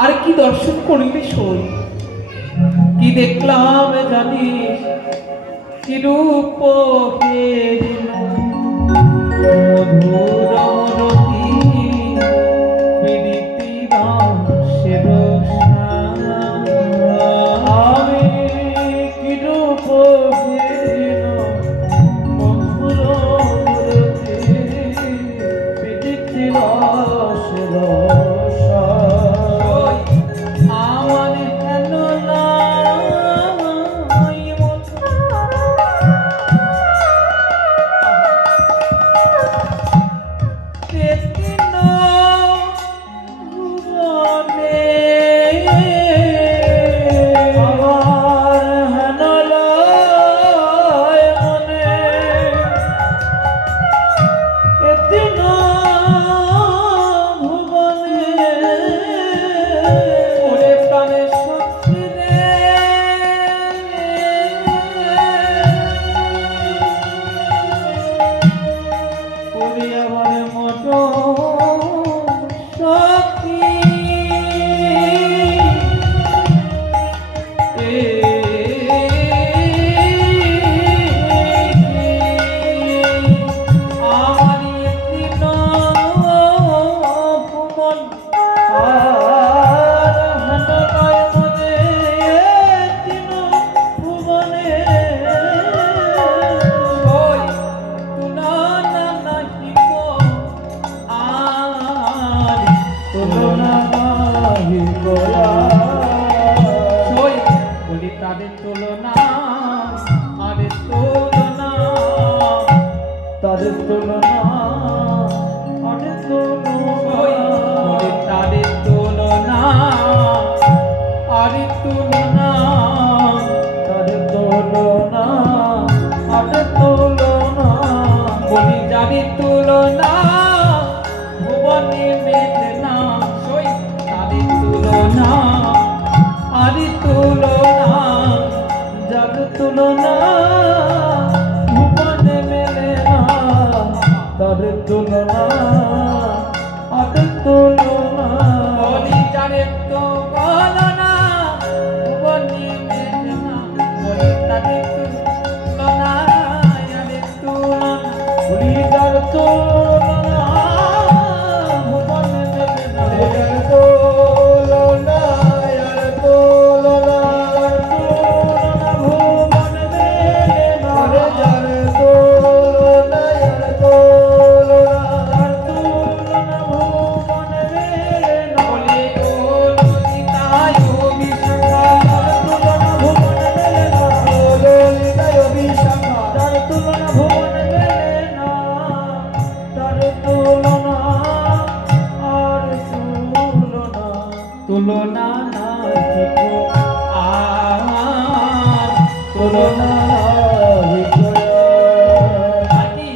আর কি দর্শন করিলে সই, কি দেখলাম জানিস, কি রূপ হেরিল মধুর মরতি পীড়িতি রসের আমি কি রূপ হেরিল মধুর মরতি পীড়িতি রসের আমার হেন তাদের তুলনা, আরে তুলনা, তাদের তুলনা, আরে তুলনা, তাদের তুলনা, আরে তুলনা, তাদের তুলনা, আরে তুলনা, বলি যাদের তুলনা ভুবনে মেলে না, তাদের তুলনা, আরে তুলনা, যাদের তুলনা ভুবনে মেলে না, তাদের তুলনা, আদের তুলনা, বলি যাদের তুলনা ভুবনে মেলে না, বলি তাদের তুলনা, আরে তুলনা, বলি যার তুলনা ভুবনে মেলে না, যার তুলনা, যার তুলনা, ভুবনে মেলে না, যার তুলনা, যার তুলনা, যার তুলনা ভুবনে মেলে না, বলি ও ললিতায় বিশাখা, যার তুলনা ভুবনে মেলে না, ললিতায় বিশাখা, যার তুলনা ভুবনে মেলে না, তার তুলনা আর তুলনা, তুলনা নাহি কো আর, তুলনা নাহি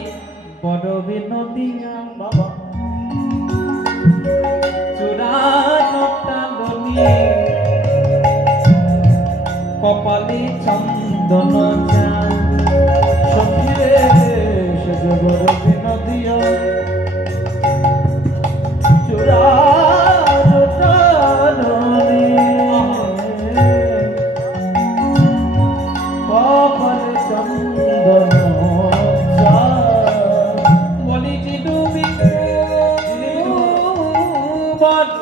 বড় বিনোদিয়া বাবা চূড়াটা লনি কপালে চন্দন চান, সখীরে সে যে বড় বিনোদিয়া চূড়া কপালে চন্দন বলি জিডুবি বড়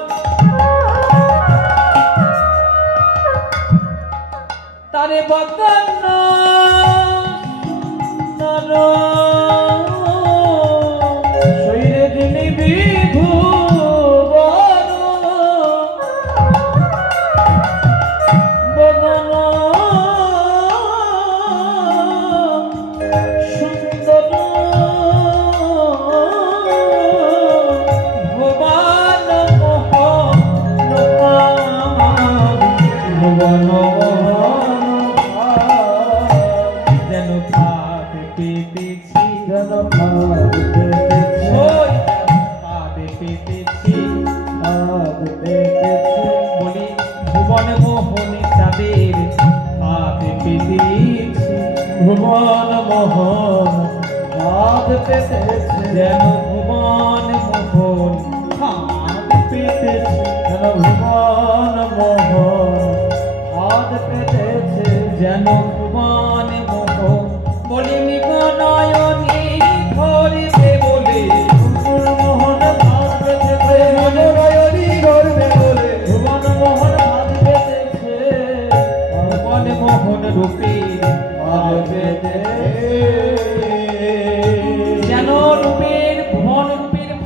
তারে বদন নর শৈরে যিনি বিভু বদন সুন্দর ভুবন মোহন ভুবন যেন ভাব পেতেছি, যেন ভাব পেতেছি, ওই ভাব পেতেছি, ভাব পেতেছি, বলি ভুবন মোহনী চাঁদের ভাব পেতেছি, ভুবন মোহন ভাব পেতেছি, যেন ভুবন মোহন ভাব পেতেছি, যেন ভুবন রূপের ফাঁদ পেতেছি। যেন রূপে